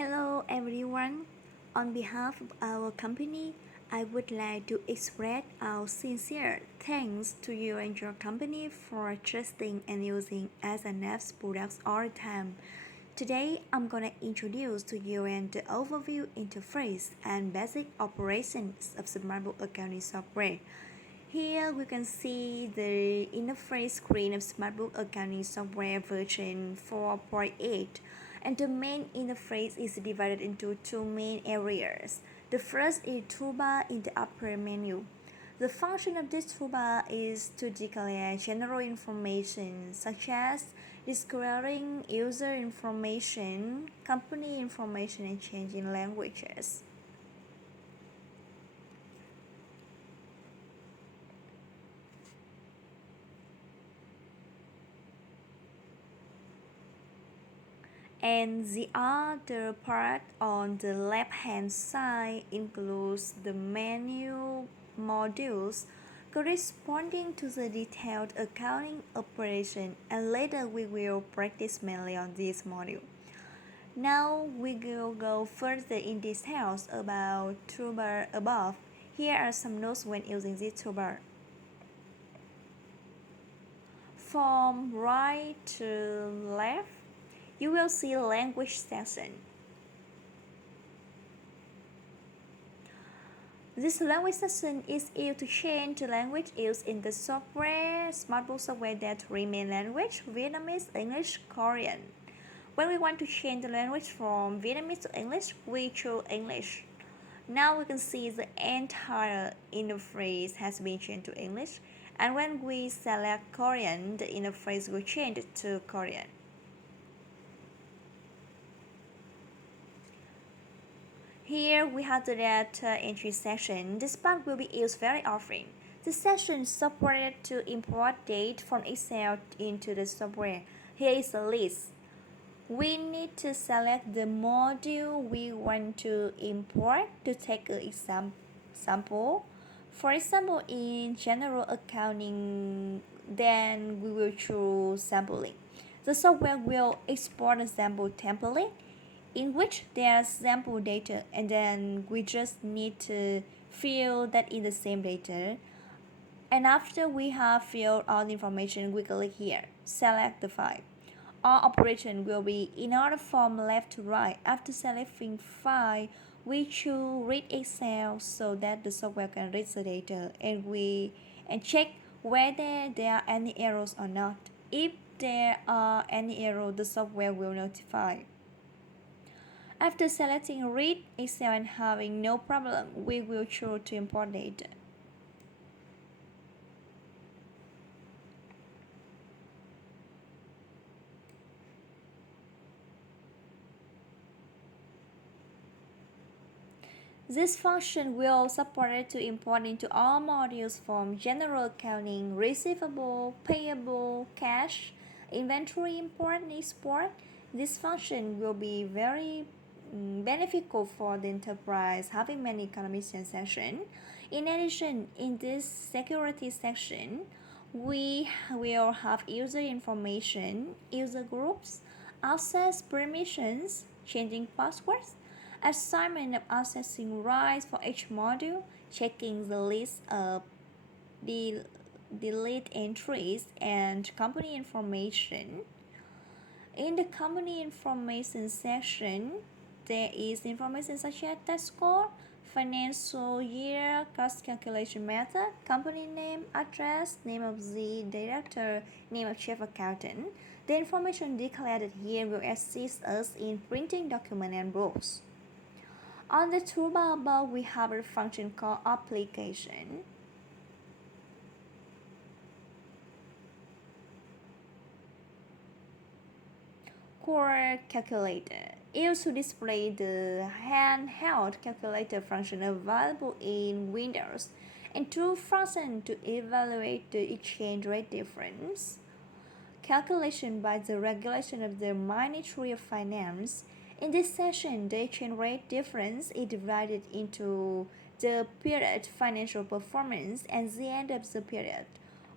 Hello everyone. On behalf of our company, I would like to express our sincere thanks to you and your company for trusting and using SNF's products all the time. Today, I'm gonna introduce to you and the overview interface and basic operations of SmartBook accounting software. Here we can see the interface screen of SmartBook accounting software version 4.8, and the main interface is divided into two main areas. The first is toolbar in the upper menu. The function of this toolbar is to declare general information such as declaring user information, company information, and changing languages. And the other part on the left hand side includes the menu modules corresponding to the detailed accounting operation, and later we will practice mainly on this module. Now we will go further in details about toolbar above. Here are some notes when using this toolbar. From right to left, you will see language section. This language section is used to change the language used in the software, SmartBook software that remain language, Vietnamese, English, Korean. When we want to change the language from Vietnamese to English, we choose English. Now we can see the entire interface has been changed to English, and when we select Korean, the interface will change to Korean. Here we have the data entry section. This part will be used very often. The section is supported to import data from Excel into the software. Here is a list. We need to select the module we want to import to take an example. For example, in general accounting, then we will choose sampling. The software will export a sample template in which there's sample data, and then we just need to fill that in the same data. And after we have filled all the information, we click here, select the file. All operation will be in order from left to right. After selecting file, we choose read Excel so that the software can read the data, and check whether there are any errors or not. If there are any errors, the software will notify. After selecting read Excel and having no problem, we will choose to import data. This function will support it to import into all modules from general accounting, receivable, payable, cash, inventory import and export. This function will be very beneficial for the enterprise having many economic transactions. In addition, in this security section, we will have user information, user groups, access permissions, changing passwords, assignment of accessing rights for each module, checking the list of delete entries, and company information. In the company information section, there is information such as tax score, financial year, cost calculation method, company name, address, name of the director, name of chief accountant. The information declared here will assist us in printing documents and books. On the toolbar above, we have a function called application. Core calculator used to display the handheld calculator function available in Windows, and two functions to evaluate the exchange rate difference. Calculation by the regulation of the Ministry of Finance. In this session, the exchange rate difference is divided into the period financial performance and the end of the period.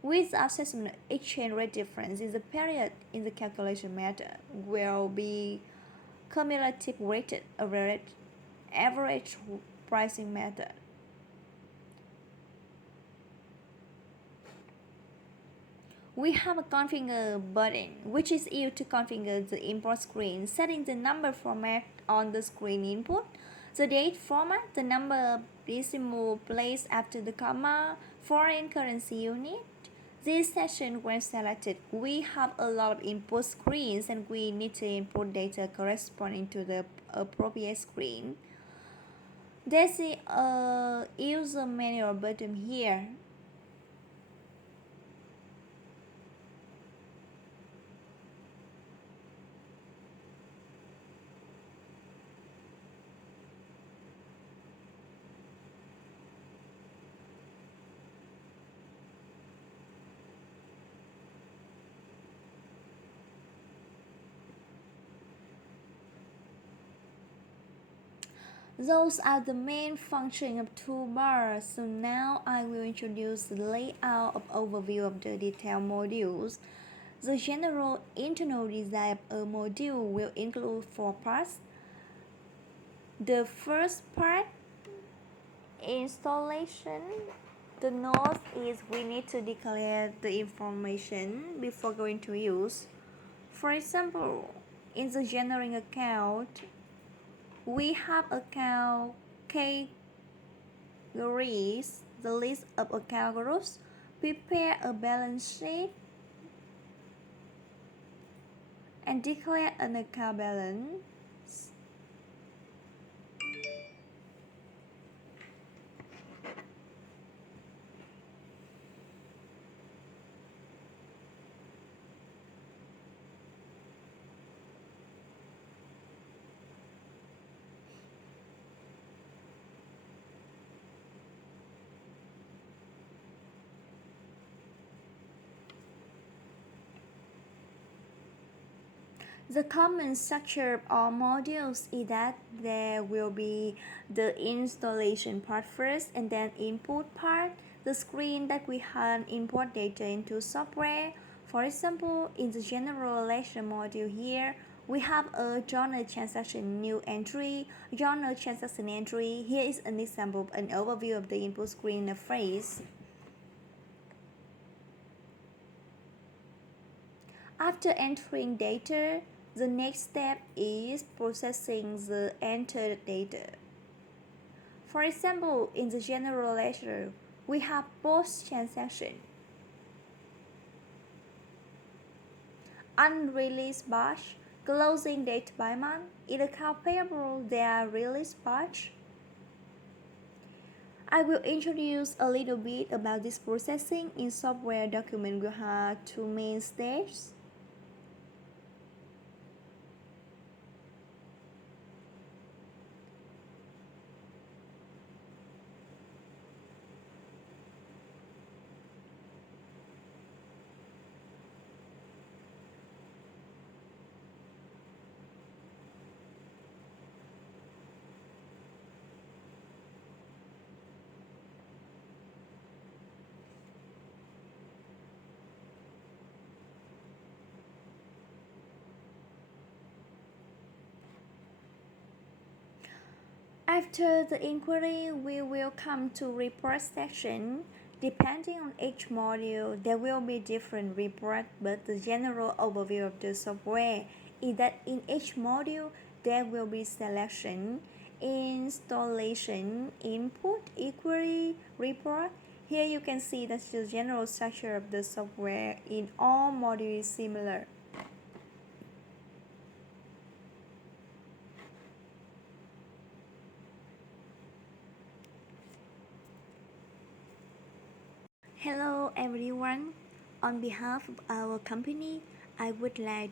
With assessment exchange rate difference in the period in the calculation method will be cumulative weighted average pricing method. We have a configure button, which is used to configure the import screen, setting the number format on the screen input, the date format, the number decimal place after the comma, foreign currency unit. This section, when selected, we have a lot of input screens and we need to input data corresponding to the appropriate screen. There's a user manual button here. Those are the main functions of toolbars. So now I will introduce the layout of overview of the detailed modules. The general internal design of a module will include four parts. The first part, installation. The note is we need to declare the information before going to use. For example, in the generating account, we have account categories, the list of account groups, prepare a balance sheet, and declare an account balance. The common structure of all modules is that there will be the installation part first and then input part, the screen that we can import data into software. For example, in the general ledger module here, we have a journal transaction new entry, journal transaction entry. Here is an example, an overview of the input screen interface. After entering data, the next step is processing the entered data. For example, in the general ledger, we have post-transaction, unreleased batch, closing date by month. In account payable, there are released batch. I will introduce a little bit about this processing. In software document, we have two main stages. After the inquiry, we will come to report section. Depending on each module, there will be different reports, but the general overview of the software is that in each module, there will be selection, installation, input, inquiry, report. Here you can see that the general structure of the software in all modules is similar. Hello everyone. On behalf of our company, I would like to